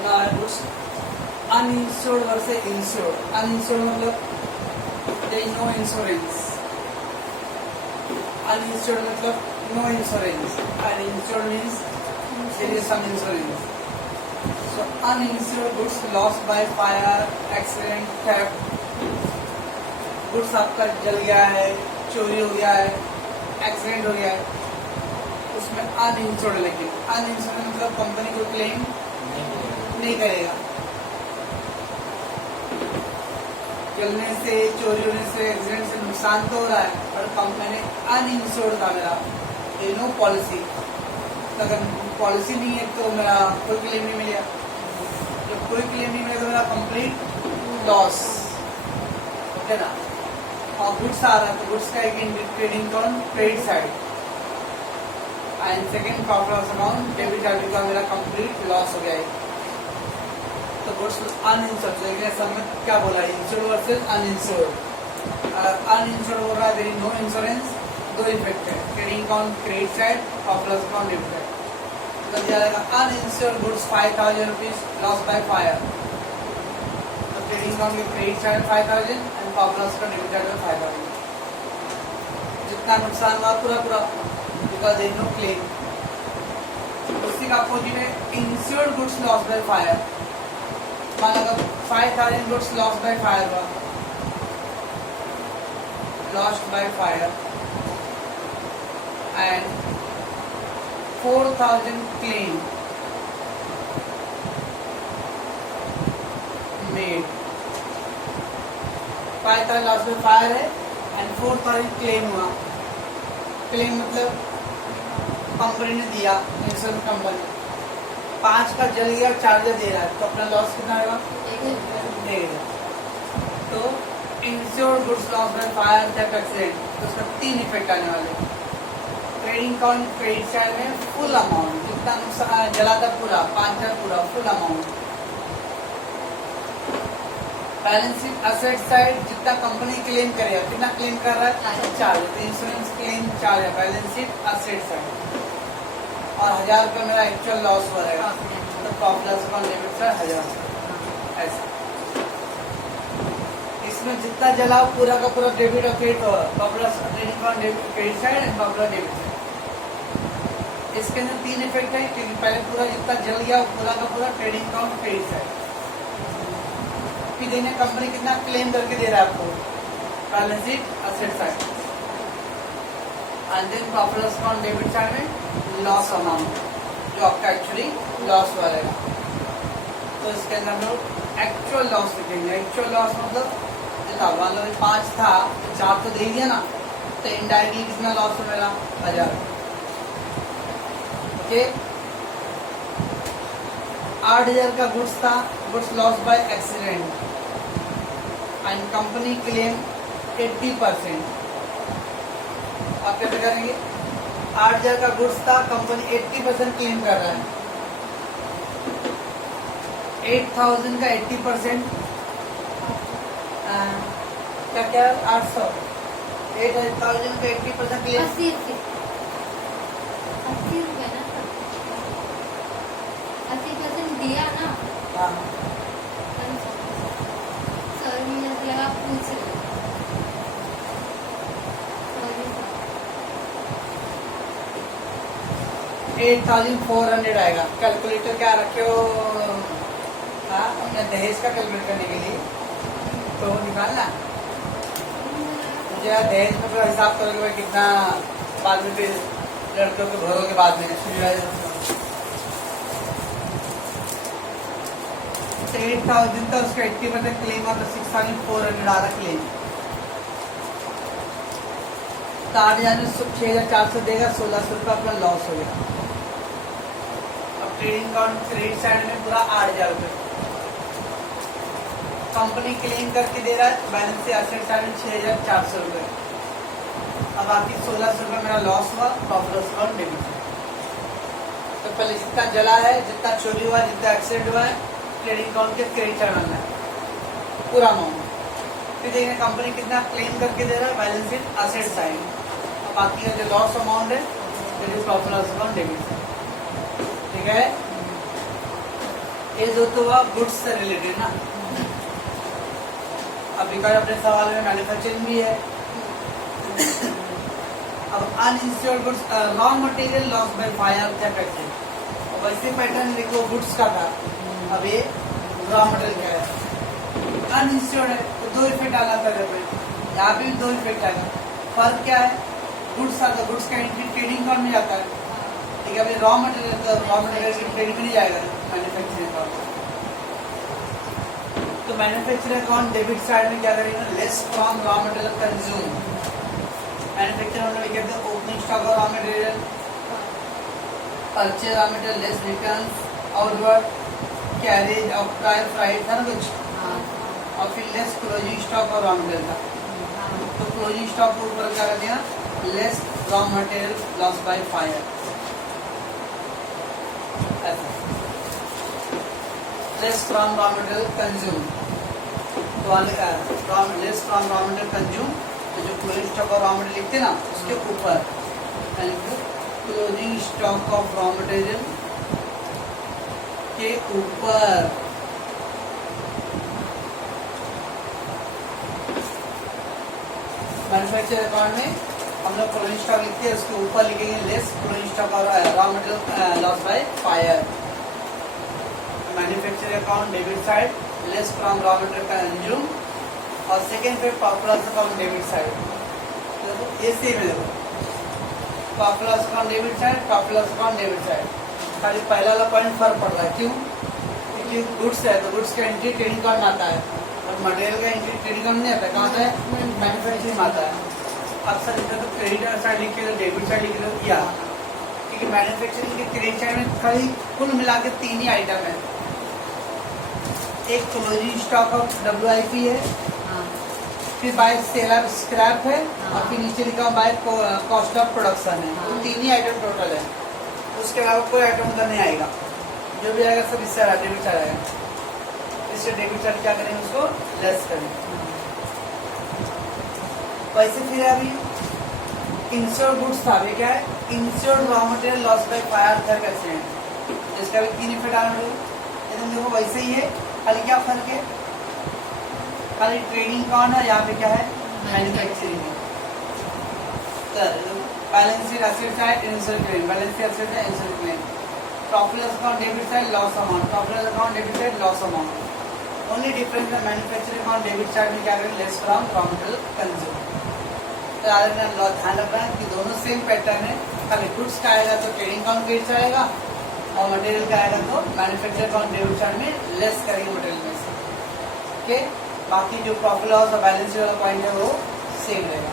करना है goods uninsured versus insured. Uninsured मतलब there is no insurance, uninsured मतलब no insurance, and insured means there is some insurance. So uninsured goods lost by fire, accident, theft. Goods आपका जल गया है, चोरी हो गया है, एक्सीडेंट हो गया है, उसमें अनइंश्योर्ड। लेकिन अनइंश्योर्ड मतलब कंपनी को क्लेम नहीं करेगा। जलने से, चोरी होने से, एक्सीडेंट से नुकसान तो हो रहा है, पर कंपनी अनइंश्योर्ड था मेरा, ये नो पॉलिसी। अगर पॉलिसी नहीं है तो मेरा कोई क्लेम नहीं मिलेगा। जब कोई क्लेम नहीं मिलेगा तो मेरा कंप्लीट लॉस, ओके ना। और गुड्स आ रहा है तो गुड्स का एक trading account credit side, and second profit loss account debit side का मेरा कंप्लीट लॉस हो गया है। तो गुड्स अनइंश्योर्ड, लेकिन सब में क्या बोला, इंश्योर्ड वर्सेस अनइंश्योर्ड। अनइंश्योर्ड बोल रहा है देयर इज नो इंश्योरेंस, दो इफेक्ट है, trading account credit side, profit loss account debit side. तो जाएगा uninsured goods 5000 rupees loss by fire, तो ट्रेडिंग अकाउंट के credit side 5000 and profit loss का डेबिट साइड 5000। जितना नुकसान हुआ पूरा पूरा, because there is no claim. उसी का अपोजिट है insured goods loss by fire. मान लो 5000 गुड्स लॉस बाय फायर हुआ, lost by fire, and 4000 claim made. 5000 loss by fire है एंड 4000 क्लेम हुआ। क्लेम मतलब कंपनी ने दिया, इंश्योरेंस कंपनी 5 का जल गया और चार्जर दे रहा है, तो अपना लॉस कितना आएगा, 1000। तो insured goods loss by fire, theft, accident, तो उसका 3 इफेक्ट आने वाले। ट्रेडिंग अकाउंट क्रेडिट साइड में फुल अमाउंट, जितना नुकसान जला था पूरा 5000 पूरा full amount. Balance sheet asset side जितना कंपनी क्लेम करेगा, कितना क्लेम कर रहा है, 4। तो इंश्योरेंस क्लेम 4 है, बैलेंस शीट असेट साइड। और 1000 रुपये मेरा एक्चुअल लॉस हो रहेगा, तो profit loss account debit side 1000 ऐसा। इसमें जितना जला पूरा का पूरा डेबिट और क्रेडिट होगा, profit loss trading account debit credit side and profit loss debit side. इसके अंदर 3 इफेक्ट है, क्योंकि पहले पूरा जितना जल गया पूरा का पूरा ट्रेडिंग अकाउंट क्रेडिट साइड। फिर देने कंपनी कितना क्लेम करके दे रहा है आपको, balance sheet asset side, and then profit loss account debit side में लॉस अमाउंट जो आपका एक्चुअली लॉस हुआ रहेगा। तो इसके अंदर हम लोग एक्चुअल लॉस लिखेंगे। एक्चुअल लॉस मतलब जितना मान लो 5 था तो 4 तो दे दिया ना, तो इनडायरेक्टली कितना लॉस हो मेरा, 1000। ओके, 8000 का गुड्स था, goods loss by accident and company claim 80%। आप कैसे करेंगे, 8000 का गुड्स था, कंपनी 80% क्लेम कर रहा है, 8000 का 80% क्या क्या 800, 8000 का 80% क्लेम 80 रुपए ना, 80% दिया ना। हाँ। सर मुझे लगा पूछ रहे, सॉरी सर। 8400 आएगा। कैलकुलेटर क्या रखे हो, हाँ, अपने दहेज का कैलकुलेट करने के लिए तो निकालना मुझे दहेज में पूरा हिसाब करोगे भाई कितना, बाद में फिर लड़कों के भरोगे बाद में 8000 था, उसका 80% क्लेम हुआ तो 6400 आ रहा क्लेम। तो 8000 में 6400 देगा, 1600 रुपये अपना लॉस हो गया। अब ट्रेडिंग अकाउंट क्रेडिट साइड में पूरा 8000 रुपये कंपनी क्लेम करके दे रहा है, बैलेंस से असेट साइड में 6400 रुपये। अब बाकी 1600 रुपये मेरा लॉस हुआ, प्रॉफिट लॉस अकाउंट डेबिट। तो पहले जितना जला है, जितना चोरी हुआ, जितना एक्सीडेंट हुआ है, ट्रेडिंग अकाउंट के क्रेडिट साइड बनना है पूरा अमाउंट। फिर देखिए कंपनी कितना क्लेम करके दे रहा है, बैलेंस शीट असेट साइड। अब बाकी का जो लॉस अमाउंट है, profit loss account debit side. ठीक है, ये जो तो हुआ गुड्स से रिलेटेड ना। अभी का अपने सवाल में मैन्युफैक्चरिंग भी है। अब uninsured goods, raw material loss by fire क्या कहते हैं? और वैसे पैटर्न देखो गुड्स का था, अब ये रॉ मटेरियल क्या है? अनइंश्योर्ड है तो दो इफेक्ट आना था में, यहाँ पे भी दो इफेक्ट आएगा। फर्क क्या है? गुड्स आता, गुड्स का एंट्री ट्रेडिंग अकाउंट में जाता है, ठीक है। अभी रॉ मटेरियल, तो रॉ मटेरियल की ट्रेडिंग में नहीं जाएगा मैन्युफैक्चरिंग अकाउंट। तो मैन्युफैक्चरिंग अकाउंट डेबिट साइड में क्या करेगा? Less from raw material consume. Manufacture हम लोग कहते हैं ओपनिंग स्टॉक और raw material, purchase raw material less returns, outward carriage of price fried था ना कुछ, और फिर लेस क्लोजिंग स्टॉक और रॉ मटेरियल था। तो क्लोजिंग स्टॉक को ऊपर क्या कर दिया? Less raw material loss by fire, less from raw material consume. तो less from raw material consume, तो जो क्लोजिंग स्टॉक और रॉ मटेरियल लिखते हैं ना उसके ऊपर closing stock of raw material के ऊपर मैन्युफैक्चर अकाउंट में हम लोग क्लोजिंग स्टॉक लिखते हैं, उसके ऊपर लिखेंगे लेस क्लोजिंग स्टॉक और raw material loss by fire. Manufacture account debit side lace from raw material consume, और सेकेंड पे पॉपुलर अकाउंट डेबिट साइड। देखो ये सेम है, देखो popular account debit side, popular account debit side. खाली पहला वाला पॉइंट फर्क पड़ रहा है, क्यों? क्योंकि गुड्स है तो गुड्स का एंट्री ट्रेडिंग अकाउंट में आता है, और मटेरियल का एंट्री ट्रेडिंग अकाउंट नहीं आता है। कहाँ आता है? मैन्युफैक्चरिंग में आता है। अक्सर इधर तो क्रेडिट साइड लिख के डेबिट साइड लिख लो या, क्योंकि मैन्युफैक्चरिंग के क्रेडिट साइड में खाली कुल मिला के 3 ही आइटम है। एक क्लोजिंग स्टॉक ऑफ WIP है, फिर बाय सेल ऑफ स्क्रैप है, और फिर नीचे लिखा हुआ बाय कॉस्ट ऑफ प्रोडक्शन है। तो 3 ही आइटम टोटल है, उसके अलावा कोई आइटम उधर नहीं आएगा। जो भी आएगा सब इससे डेबिट साइड आएगा। इससे डेबिट साइड क्या करेंगे? उसको लेस करेंगे। वैसे फिर अभी इंश्योर्ड गुड्स था, अभी क्या है? Insured raw material loss by fire था कैसे है? इसका भी 3 इफेक्ट आना है। लेकिन देखो वैसे ही है, खाली क्या फर्क है? खाली ट्रेडिंग कौन है, यहाँ पे क्या है? मैन्युफैक्चरिंग है। Balance sheet asset side insured claim, balance sheet asset है insured claim. Profit account debit side loss amount, profit account debit side loss amount. Only difference है मैन्युफैक्चरिंग अकाउंट डेबिट साइड में क्या करें? Less from raw material consume. तो ध्यान रखना है कि दोनों सेम पैटर्न है, खाली गुड्स का आएगा तो ट्रेडिंग अकाउंट क्रेडिट से आएगा, और मटेरियल का आएगा तो मैन्युफैक्चर अकाउंट डेबिट साइड में लेस करेंगे मटेरियल में से। ओके, बाकी जो प्रॉफिट लॉस और बैलेंस वाला पॉइंट है वो सेम रहेगा।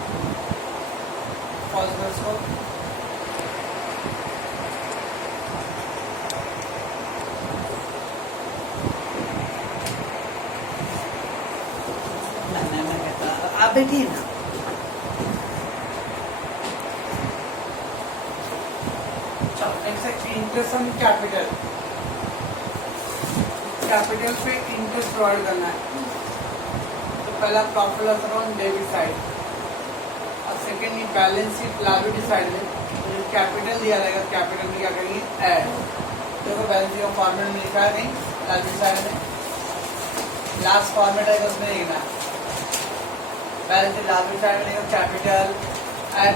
आप बैठिए ना। इंटरेस्ट ऑन कैपिटल, कैपिटल पे इंटरेस्ट प्रोवाइड करना है। तो पहला profit loss account debit side, और second balance sheet liability side में तो कैपिटल दिया रहेगा, कैपिटल में क्या करेंगे? ऐड। देखो बैलेंस शीट का फॉर्मेट में लिखा है कहीं लायबिलिटी साइड में, लास्ट फॉर्मेट है उसमें लिखना है। बैलेंस शीट लायबिलिटी साइड में लिखा capital, add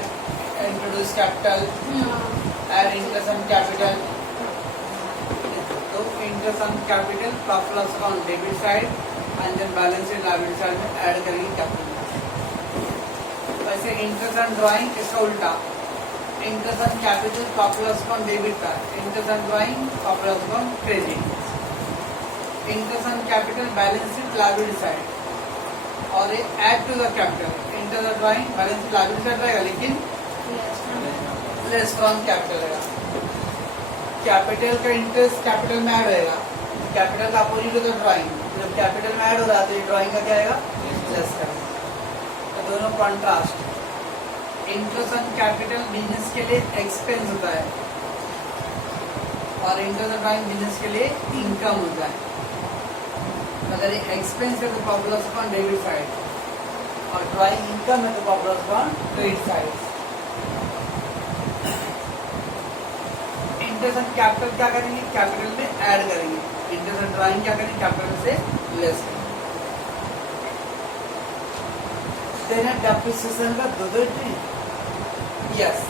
introduce capital, add interest on capital. तो interest on capital profit loss account debit side, and then balance sheet liability side में ऐड करेंगे कैपिटल। वैसे इंटरेस्ट ऑन ड्राइंग इसका उल्टा, interest on capital profit loss account debit का, interest on drawing profit loss account credit. Interest on capital balance sheet liability side, और ये add to the capital. Interest on drawing balance sheet liability side रहेगा, लेकिन less from capital रहेगा। Capital का interest capital में add रहेगा, capital का opposite होता है ड्राइंग। जब कैपिटल में ऐड हो रहा है तो ये ड्राइंग का क्या आएगा? लेस करेगा। तो दोनों contrast. Interest on capital business के लिए एक्सपेंस होता है, और इंटरेस्ट ऑन ड्राइंग बिजनेस के लिए इनकम होता है। अगर ये एक्सपेंस है तो profit loss account debit side, और ड्राइंग इनकम है तो profit loss account credit side. Interest on capital क्या करेंगे? कैपिटल में ऐड करेंगे। इंटरेस्ट ऑन ड्राइंग क्या करें, कैपिटल से लेस करें। देना डेप्रिसिएशन का दो एंट्री। यस,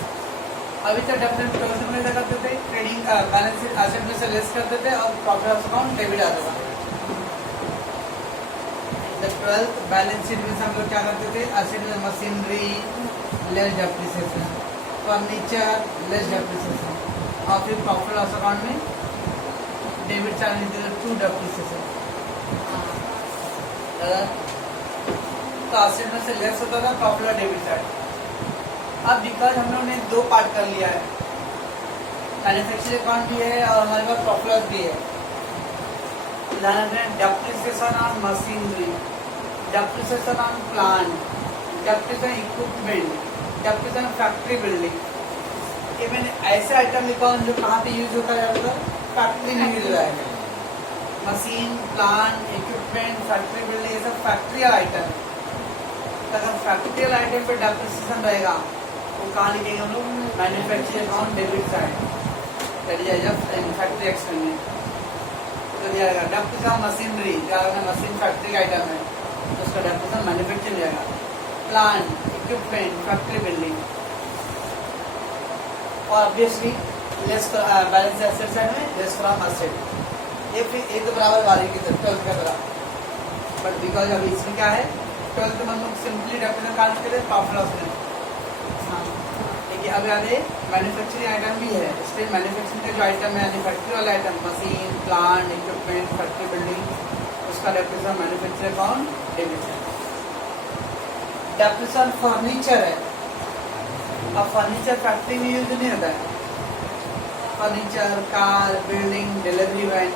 अभी तक डेप्रिसिएशन 12th में क्या करते थे, ट्रेडिंग का बैलेंस शीट एसेट में से लेस करते थे और प्रॉफिट लॉस अकाउंट डेबिट आता था। 12th बैलेंस शीट में से हम लोग क्या करते थे, एसेट में machinery less depreciation, furniture less depreciation, और फिर प्रॉफिट लॉस अकाउंट में डेबिट चार्ज टू डेप्रिसिएशन। तो एसेट में से लेस होता था प्रॉफिट और डेबिट चार्ज। अब बिकॉज हम लोगों ने दो पार्ट कर लिया है, मैन्युफैक्चरिंग अकाउंट भी है और हमारे पास प्रॉफिट लॉस भी है। Depreciation on machinery, depreciation on plant, depreciation equipment, depreciation factory building. ये मैंने ऐसे आइटम लिखा हूँ जो कहाँ पे यूज होता है, फैक्ट्री में यूज होता है। Machine, plant, equipment, factory building, ये सब फैक्ट्रियल आइटम। अगर फैक्ट्रियल आइटम पे डेप्रिसिएशन रहेगा वो कहाँ लिखेंगे हम लोग, manufacturing account debit side, factory expense में तो दिया जाएगा। डेप्रिसिएशन मशीनरी, जो मशीन फैक्ट्री का आइटम है तो उसका डेप्रिसिएशन मैन्युफैक्चरिंग जाएगा। प्लांट, इक्विपमेंट, फैक्ट्री बिल्डिंग, और obviously less balance asset side में लेस फ्रॉम एसेट। ये फिर एक बराबर वाली की तरह 12th का तरह, बट बिकॉज अभी इसमें क्या है, 12th में हम लोग सिंपली डेप्रिसिएशन काउंट करें प्रॉफिट लॉस में। देखिए अब याद है मैन्युफैक्चरिंग आइटम भी है, स्टिल मैन्युफैक्चरिंग का जो आइटम है, मैन्युफैक्चरिंग वाला item, machine, plant, equipment, factory building, उसका डेप्रिसिएशन मैन्युफैक्चरिंग अकाउंट डेबिट है। डेप्रिसिएशन फर्नीचर है, अब फर्नीचर फैक्ट्री में यूज नहीं होता है। Furniture, car, building, delivery van,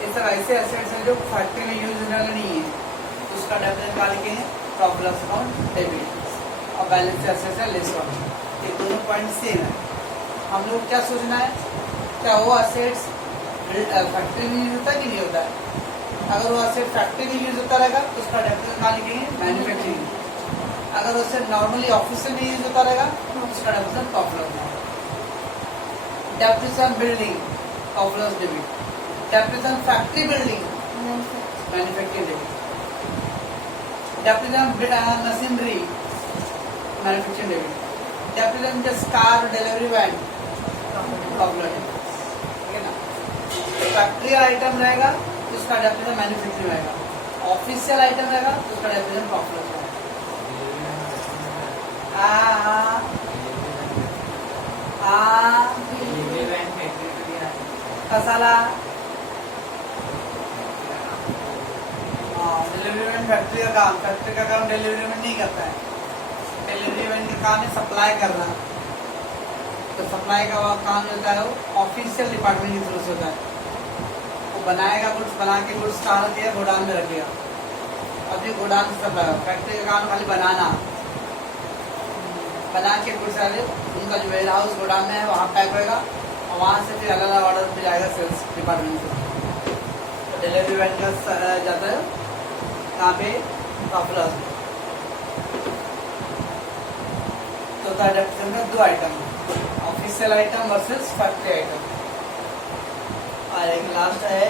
ये सब ऐसे एसेट्स हैं जो फैक्ट्री में यूज होने वाले नहीं है, उसका डेप्रिसिएशन क्या लिखे हैं, प्रॉफिट लॉस अकाउंट डेबिट, और बैलेंस एसेट्स है लेस वन। ये दोनों पॉइंट सेम है। हम लोग क्या सोचना है, क्या वो एसेट्स फैक्ट्री में यूज होता है कि नहीं होता है। अगर वो एसेट फैक्ट्री में यूज होता रहेगा तो उसका डेप्रिसिएशन क्या लिखेंगे, मैन्युफैक्चरिंग। अगर उससे नॉर्मली ऑफिस में यूज होता रहेगा तो उसका depreciation profit loss. Depreciation building, profit loss debit. Depreciation factory building, manufacturing debit. Depreciation machinery, manufacturing debit. Depreciation just car, delivery van, profit loss debit. ठीक है ना। फैक्ट्री आइटम रहेगा तो उसका डेप्रिसिएशन मैन्युफैक्चरिंग रहेगा, ऑफिशियल आइटम रहेगा तो उसका डेप्रिसिएशन प्रॉफिट लॉस रहेगा। कसाला डिलीवरी मैन फैक्ट्री का काम, फैक्ट्री का काम डिलीवरी मैन नहीं करता है। डिलीवरी मैन का काम है सप्लाई करना, तो सप्लाई का काम होता है वो ऑफिशियल डिपार्टमेंट की तरफ से होता है। वो बनाएगा गुड्स, बना के गुड्स कहाँ रखेगा, गोडाउन में रखेगा। अब ये गोडाउन से सप्लाई, फैक्ट्री का काम खाली बनाना, बना के गुड्स आए उनका जो वेयर हाउस गोडाउन में है वहाँ पैक होएगा और वहाँ से फिर अलग अलग ऑर्डर पे जाएगा सेल्स डिपार्टमेंट से। तो डिलीवरी वैन का जाता है यहाँ पे प्रॉफिट लॉस। तो डेप्रिसिएशन में दो item, official item versus factory item. और एक लास्ट है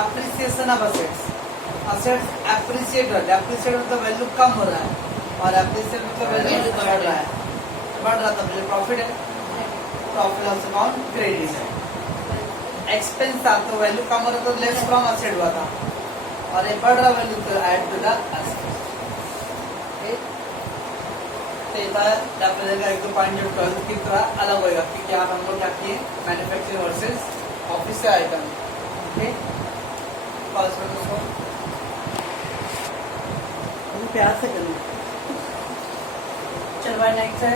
appreciation of assets. Assets appreciate हो, डेप्रिसिएट मतलब वैल्यू कम हो रहा है और एप्रिसिएट मतलब वैल्यू बढ़ रहा है, बढ़ रहा था मुझे प्रॉफिट है, प्रॉफिट लॉस अकाउंट क्रेडिट है। एक्सपेंस था तो वैल्यू कम हो रहा तो लेस फ्रॉम असेट हुआ था, और ये बढ़ रहा वैल्यू तो ऐड टू द असेट। एक दो पॉइंट जो 12th की तरह अलग होगा कि क्या हम लोग क्या किए, manufacturing versus official item. Okay, pause कर दो, प्यार से करना। चल भाई नेक्स्ट है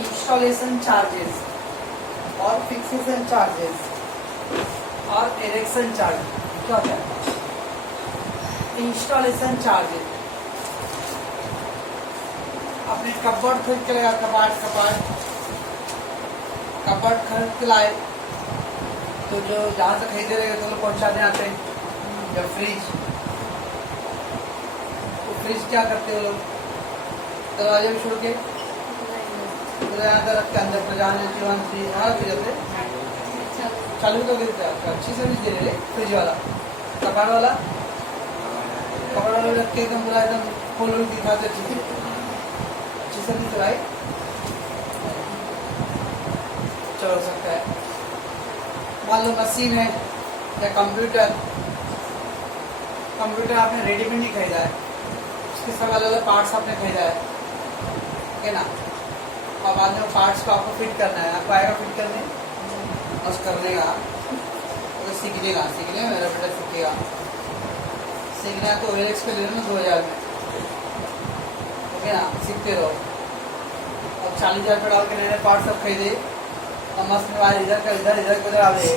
इंस्टॉलेशन चार्जेस और फिक्सेशन चार्जेस और इरेक्शन चार्ज। क्या होता है इंस्टॉलेशन चार्जेस? अपने कपबोर्ड खरीद के लगा, कपबोर्ड खरीद के लाए तो जो जहाँ से खरीदे रहेगा तो लोग पहुँचाने आते हैं। या फ्रिज, फ्रिज क्या करते हो लोग, दरवाजे में छोड़ के अंदर रख के अंदर पर जहाँ वहाँ भी जाते चालू तो गिरता है आपका, अच्छी सर्विस दे रहे फ्रिज वाला, कपाट वाला रख के एकदम पूरा एकदम खोल दिखाते अच्छी सर्विस है भाई, चल सकता है। मान लो मशीन है या कंप्यूटर आपने रेडीमेड नहीं खरीदा है, उसके सब अलग अलग पार्ट्स आपने खरीदा है, ठीक है ना, और बाद में पार्ट्स को आपको फिट करना है, आपको आएगा फिट करने, बस करने का तो सीखने मेरा बेटा सीखना है तो OLX पे ले लो ना 2000 में, ओके ना, सीखते रहो। अब 40,000 पे डाल के नए पार्ट सब खरीदे और मस्त में बाहर इधर आ गए,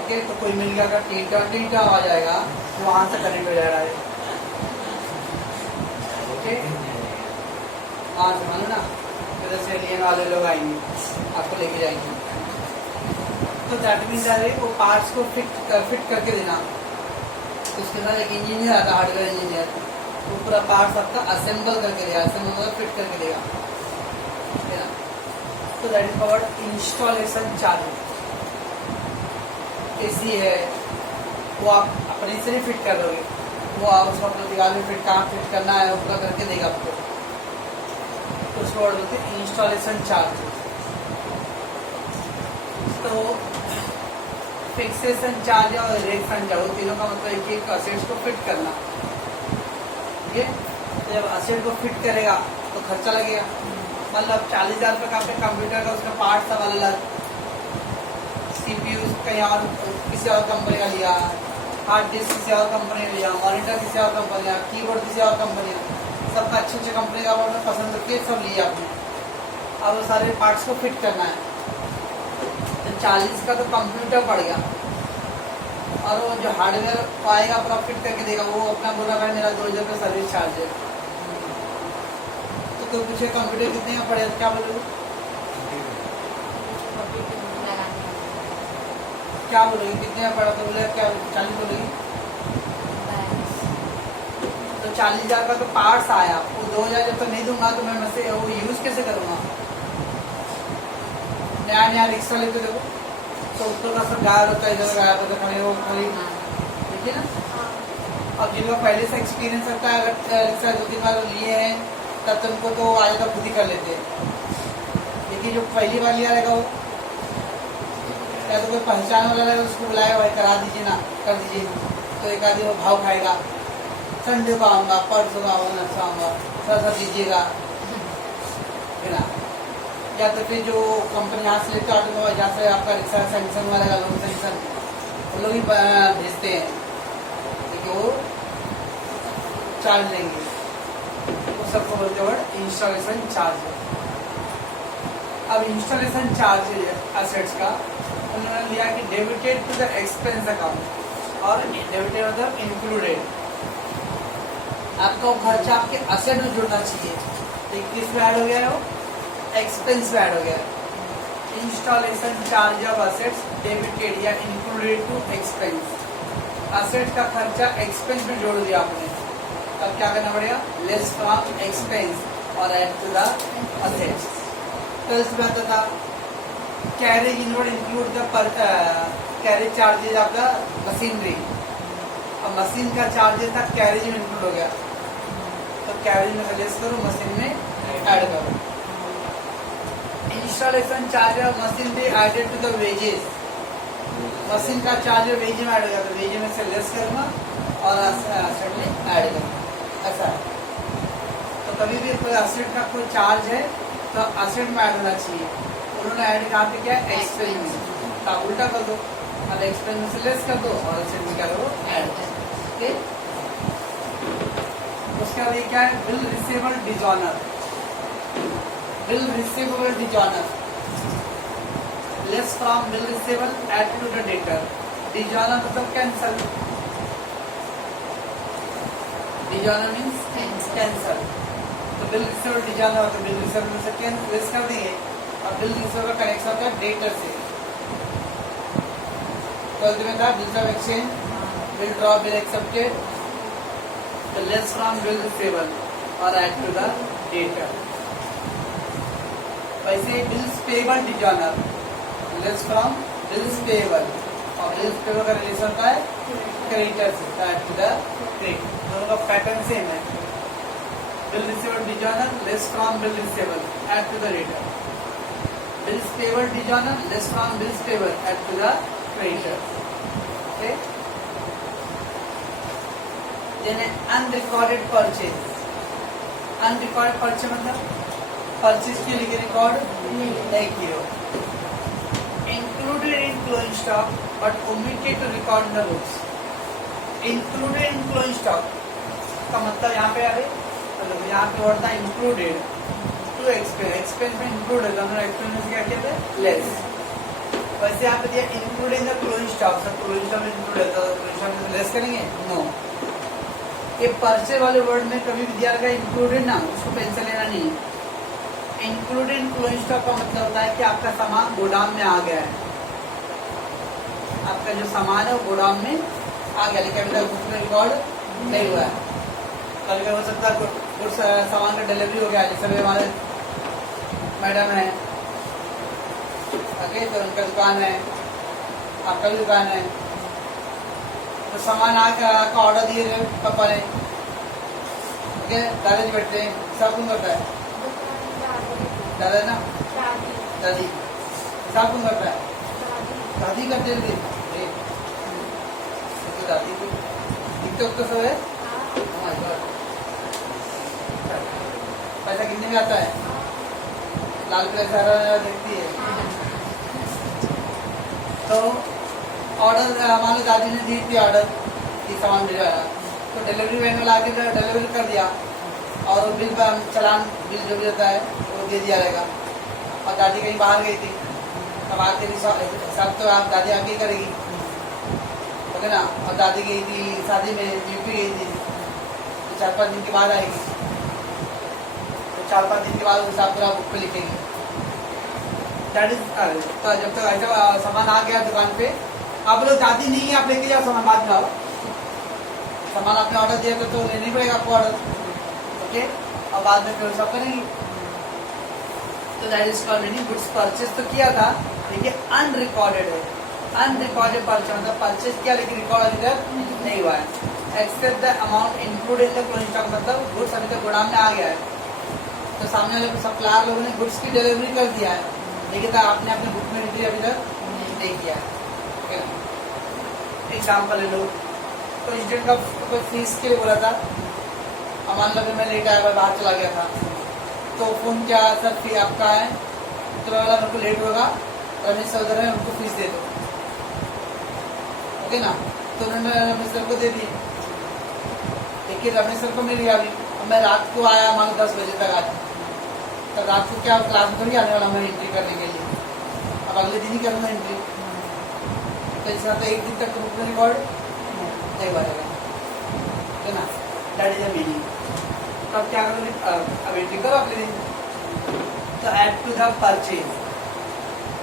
ओके, तो कोई मिल गया, अगर टीटा आ जाएगा तो वहां से कनेक्ट हो जाएगा, ओके, हाँ से मानो ना, इधर से लिए वाले लोग आएंगे आपको लेके जाएंगे, तो दैट मीन्स वो पार्ट्स को फिट करके देना। उसके साथ एक इंजीनियर आता है, हार्डवेयर इंजीनियर, वो पूरा पार्ट्स आपका असेंबल करके देगा, असेंबल मतलब फिट करके देगा, है ना। तो that is called installation charge. AC है वो आप अपने से नहीं फिट कर दोगे, वो आप उसको अपने दीवार में फिट करना है वो पूरा करके देगा आपको, तो उसको ऑर्डर बोलते हैं इंस्टॉलेशन चार्ज। तो फिक्सेशन चार्ज और इरेक्शन चार्ज, तीनों का मतलब एक असेट्स को फिट करना, ठीक है। जब असेट को फिट करेगा तो खर्चा लगेगा, मतलब 40,000 रुपये का आपने कंप्यूटर का उसका पार्ट सब अलग, CPU कहीं और किसी और कंपनी का लिया, हार्ड डिस्क किसी और कंपनी का लिया, मॉनिटर किसी और कंपनी का, कीबोर्ड किसी और कंपनी का, सबका अच्छे कंपनी का पसंद करके सब लिया आपने, अब वो सारे पार्ट्स को फिट करना है, तो 40 का तो कंप्यूटर पड़ गया, और वो जो हार्डवेयर आएगा पूरा फिट करके देगा, वो अपना बोला भाई मेरा 2,000 रुपये सर्विस चार्ज है। तो कोई पूछे कंप्यूटर कितने का पड़ेगा, क्या बोलोगे, क्या बोलोगे कितने का पड़ा, तो बोले क्या 40 बोलोगी, तो 40,000 का तो पार्ट्स आया, वो 2,000 जब तक नहीं दूंगा तो मैं वो यूज कैसे करूँगा, नया रिक्शा लेते देखो तो ऊपर का सब गायब होता है, इधर गायब होता है, खाली देखिए ना। अब जिनका पहले से एक्सपीरियंस रहता है, अगर रिक्शा 2-3 बार लिए हैं तब तो उनको तो आगे तक खुद ही कर लेते हैं, लेकिन जो पहली बार लिया रहेगा वो या तो कोई पहचान वाला रहेगा, उसको बुलाएगा भाई करा दीजिए ना, कर दीजिए, तो एक आदमी वो भाव खाएगा, संडे को आऊँगा, परसों को आऊँगा, नर्सा आऊँगा, थोड़ा दीजिएगा, है ना। या तो फिर जो कंपनी यहाँ से लेते ऑटोमोबाइल, जहाँ से आपका रिक्शा सैमसंग वाला का लोन सैमसंग, वो लोग ही भेजते हैं, क्योंकि वो चार्ज लेंगे, वो सबको बोलते हैं इंस्टॉलेशन चार्ज। अब इंस्टॉलेशन चार्ज एसेट्स का उन्होंने लिया कि debited to the expense account, और डेबिटेड मतलब इंक्लूडेड, आपका वो खर्चा आपके असेट में जुड़ना चाहिए, तो किस में ऐड हो गया है, वो एक्सपेंस में ऐड हो गया है। Installation charge of assets debited या इंक्लूडेड टू एक्सपेंस, असेट का खर्चा एक्सपेंस में जोड़ दिया आपने, तब क्या करना पड़ेगा, लेस फ्रॉम एक्सपेंस और ऐड टू द असेट्स। तो इसमें आता था carriage inward include the carriage charges of the machinery, अब मशीन का चार्जेस था कैरेज में इंक्लूड हो गया, तो कैरेज में लेस करो, मशीन में ऐड करो। इंस्टॉलेशन चार्ज ऑफ मशीन भी added to the wages, machine का चार्ज वेज में ऐड हो गया, तो वेज में से लेस करूँगा और असेट में ऐड करूँगा, ऐसा है। तो कभी भी कोई असेट का कोई चार्ज है तो असेट में ऐड होना चाहिए, उन्होंने ऐड कहाँ पे किया, एक्सपेंस में, तो उल्टा कर दो, और एक्सपेंस में से लेस कर दो और असेट में क्या करो, ऐड। ठीक, उसके बाद ये क्या है, bill receivable dishonour, bill receivable dishonour, less from bill receivable add to the debtor, dishonour मतलब कैंसल, डिजॉनर मीन्स कैंसल, तो बिल रिसीवेबल डिजॉनर होता है, बिल रिसीवेबल में से लेस कर देंगे, और बिल रिसीवेबल का कनेक्शन होता है डेटर से। 12th में था bills of exchange, bill drop, bill accepted, तो लेस फ्रॉम बिल रिसीवेबल और ऐड टू द डेटर। वैसे bills payable dishonoured, less from bills payable, और बिल्स पेबल का रिलेशन होता है क्रेडिटर से, ऐड टू द क्रेडिट। दोनों का पैटर्न सेम है। Bill received dishonour less from bill receivable, add to the creditor. Bills payable dishonour less from bills payable, add to the creditor. Okay, then unrecorded purchase. Unrecorded purchase मतलब purchase के लिए record नहीं किया, included in closing stock but omitted to record in the books. Included in closing stock का मतलब यहाँ पे अरे मतलब यहाँ पे वर्ड था इंक्लूडेड टू एक्सपेंस, एक्सपेंस में इंक्लूड है, दोनों एक्सपेंस क्या कहते हैं लेस। वैसे यहाँ पे दिया included in the closing stock, सब क्लोजिंग स्टॉक में इंक्लूड है तो क्लोजिंग स्टॉक में लेस करेंगे नो। ये परचेज वाले वर्ड में कभी भी दिया रहेगा इंक्लूडेड ना, उसको पेंसिल लेना नहीं है। इंक्लूडेड इन क्लोजिंग स्टॉक का मतलब होता है कि आपका सामान गोदाम में आ गया है, आपका जो सामान है वो गोदाम में आ गया, लेकिन अभी तक बुक में रिकॉर्ड नहीं हुआ है। कभी हो सकता है कुछ सामान का डिलीवरी हो गया, जैसे हमारे मैडम है ओके, तो उनका दुकान है, आपका भी दुकान है, तो सामान का ऑर्डर दिए पापा ने, ओके दादाजी बैठते हैं, सब कौन करता है? दादा ना दादी, सब कौन करता है? दादी करते थे। तो दादी को टिकटॉक तो सब है। पैसा कितने में आता है? लाल कलर सारा देखती है। तो ऑर्डर मान लो दादी ने दी थी ऑर्डर कि सामान भिजवाया, तो डिलीवरी वैन में लाके डिलीवरी कर दिया और बिल पर चलान बिल जो भी रहता है वो दे दिया रहेगा। और दादी कहीं बाहर गई थी, अब आके सब तो आप दादी आके ही करेगी, ओके ना। और दादी गई थी शादी में, यूपी गई थी, तो 4-5 दिन के बाद आएगी, तो 4-5 दिन के बाद हिसाब पूरा बुक पे लिखेगी। दैट इज तो जब तक ऐसा सामान आ गया दुकान पे, आप लोग दादी नहीं है, आप लेके जाओ सामान, बाद में आओ, सामान आपने ऑर्डर दिया तो लेना ही पड़ेगा आपको ऑर्डर, ओके, और बाद में फिर सब करेंगे। तो that is called meaning goods purchase तो किया था, देखिए अनरिकॉर्डेड है। अनरिकॉर्डेड परचेज मतलब परचेज किया लेकिन रिकॉर्ड अभी तक नहीं हुआ है। Except the amount included in the closing stock मतलब गुड्स अभी तक गोदाम में आ गया है, तो सामने वाले सप्लायर लोगों ने गुड्स की डिलीवरी कर दिया है, लेकिन आपने अपने बुक में एंट्री अभी तक नहीं किया है। एग्जाम्पल ले लो, तो स्टूडेंट का कोई फीस के लिए बोला था, अब मान लो कि मैं लेट आया, बाहर चला गया था, तो फोन क्या सर फी आपका है, तो मैं बोला मेरे को लेट होगा, रमेश सर उधर है उनको फीस दे दो, ओके ना। तो उन्होंने रमेश सर को दे दी, लेकिन रमेश सर को मिल गया अभी। अब मैं रात को आया, मान लो 10 बजे तक आया, तो रात को क्या क्लास में थोड़ी आने वाला मैं एंट्री करने के लिए, अब अगले दिन ही करूँगा एंट्री, तो इस तरह तो एक दिन तक बुक में रिकॉर्ड नहीं बनेगा, है ना। That is the meaning. तो अब क्या करोगे, अब एंट्री करो अगले दिन, तो ऐड टू द परचेज,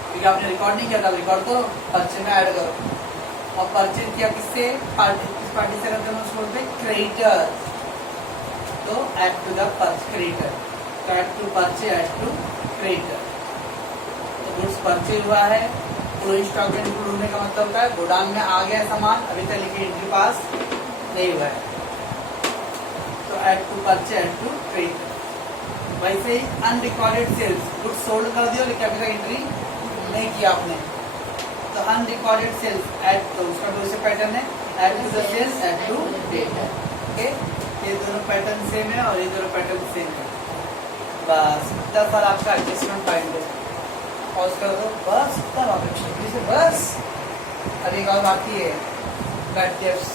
क्योंकि आपने रिकॉर्ड नहीं किया था, रिकॉर्ड करो, परचेज में ऐड करो। और परचेज किया किससे? किस पार्टी से करते हैं उसको बोलते हैं क्रेडिटर, तो ऐड टू द क्रेडिटर, तो add to purchase, add to creditor. तो गुड्स परचेज हुआ है, क्लोजिंग स्टॉक में इंक्लूड होने का मतलब होता है गोदाम में आ गया सामान, अभी तक लेकिन एंट्री पास नहीं हुआ है, तो add to purchase, add to creditor. वैसे ही अनरिकॉर्डेड सेल्स, गुड्स सोल्ड कर दिया लेकिन अभी तक एंट्री नहीं किया आपने, तो अनरिकॉर्डेड सेल्स ऐड, तो उसका दूसरा पैटर्न है add to the sales, add to debt, okay. ये दोनों पैटर्न सेम है और ये दोनों पैटर्न सेम है, बस इतना पर आपका एडजस्टमेंट पॉइंट है। पॉज कर दो, बस इतना बाकी से, बस अभी एक और बाकी है, बैड डेट्स।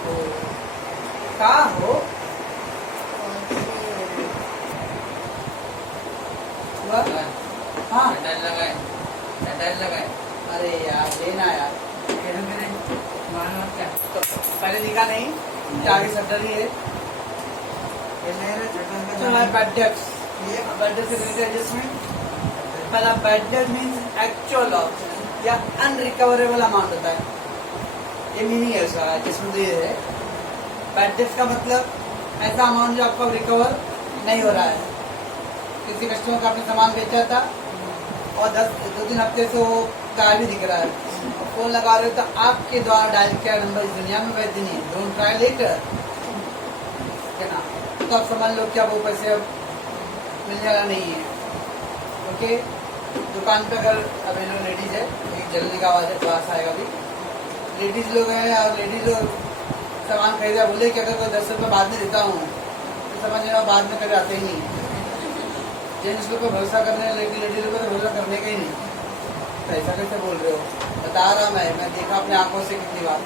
तो कहाँ हो हाँ लगाए, अरे यार लेना यार, तो पहले दिखा नहीं, आगे शटर ही है, बैड डेट्स, बैड डेट्स से एडजस्टमेंट। पहला bad that means actual loss या अनरिकवरेबल अमाउंट होता है, ये मीनिंग है उसका, जिसमें ये है बैड डेट का मतलब ऐसा अमाउंट जो आपका रिकवर नहीं हो रहा है। किसी कस्टमर का आपने सामान बेचा था और 2-3 हफ्ते से वो गाय भी दिख रहा है, फोन लगा रहे हो तो आपके द्वारा डायल किया नंबर इस दुनिया में वैध नहीं है, डोंट ट्राई लेटर, है ना। तो आप समझ लो क्या वो पैसे अब मिलने वाला नहीं है। ओके, दुकान पे अगर अब ये लोग लेडीज है, एक जलने का आवाज है, पास आएगा अभी, लेडीज लोग हैं और लेडीज लोग सामान खरीदा, बोले कि अगर कोई 10 रुपये बाद में देता हूँ तो समझ लेना बाद में कभी आते ही नहीं। जेंट्स लोग को भरोसा करने, लेकिन लेडीज लोग को तो भरोसा करने का ही नहीं। तो ऐसा कैसे बोल रहे हो, बता रहा मैं देखा अपने आंखों से कितनी बार,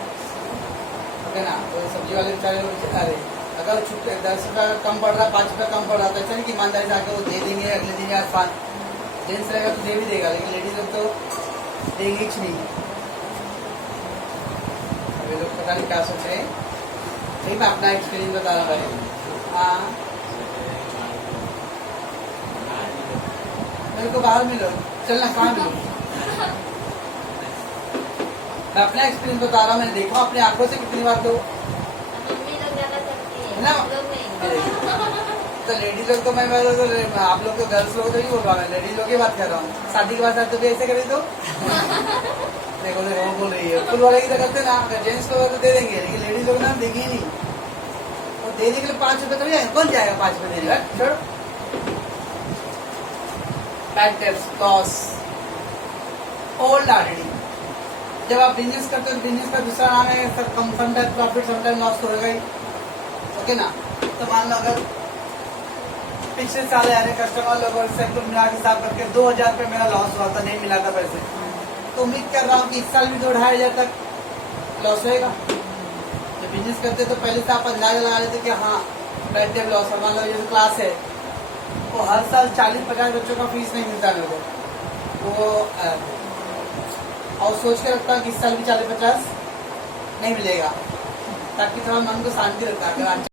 ठीक है ना। तो सब्जी वाले बेचारे लोग, अरे अगर छुट्टे 10 रुपया कम पड़ रहा, 5 रुपया कम पड़ रहा, तो ऐसा नहीं कि ईमानदारी से आके वो दे देंगे अगले दिन या आसान। जेंट्स रहेगा तो दे भी देगा, लेकिन लेडीज लोग तो देंगे ही नहीं। अभी लोग पता नहीं क्या सोच रहे हैं, नहीं मैं अपना एक्सपीरियंस बता रहा हूँ। हाँ, मेरे को बाहर मिलो, चलना कहाँ मिलो, मैं अपना एक्सपीरियंस बता रहा हूँ, मैंने देखा अपने आंखों से कितनी बार। तो मम्मी लोग ज्यादा करती है ना? हम लोग नहीं। तो लेडीज लोग तो मैं तो आप लोग तो गर्ल्स लोग तो नहीं बोल रहा, मैं लेडीज लोग की बात कर रहा हूँ। शादी के बाद तो भी ऐसे करें तो देखो देखो वो बोल रही है, फुल वाले की तो करते ना, अगर जेंट्स लोग तो दे देंगे, लेकिन लेडीज लोग ना देंगे ही नहीं। और देने के लिए 5 रुपये तो जाएगा, कौन जाएगा 5 रुपये देने? छोड़ो, bad tips, loss, old already. जब आप बिजनेस करते हो, बिजनेस का दूसरा नाम है sir, sometime profit sometime loss तो होगा ही, ओके ना। तो मान लो अगर पिछले साल आ रहे कस्टमर लोग और सब मिला के हिसाब करके 2000 रुपये मेरा लॉस हुआ था, नहीं मिला था पैसे, तो उम्मीद कर रहा हूँ कि इस साल भी 2-2,500 तक लॉस होएगा। जब बिजनेस करते तो पहले से आप अंदाजा लगा लेते कि हाँ बैड डेट लॉस है। मान लो जैसे क्लास है, तो हर साल 40-50 बच्चों का फीस नहीं मिलता मेरे को, वो और सोच के रखता हूँ कि इस साल भी 40-50 नहीं मिलेगा, ताकि थोड़ा मन को शांति रहता है। अगर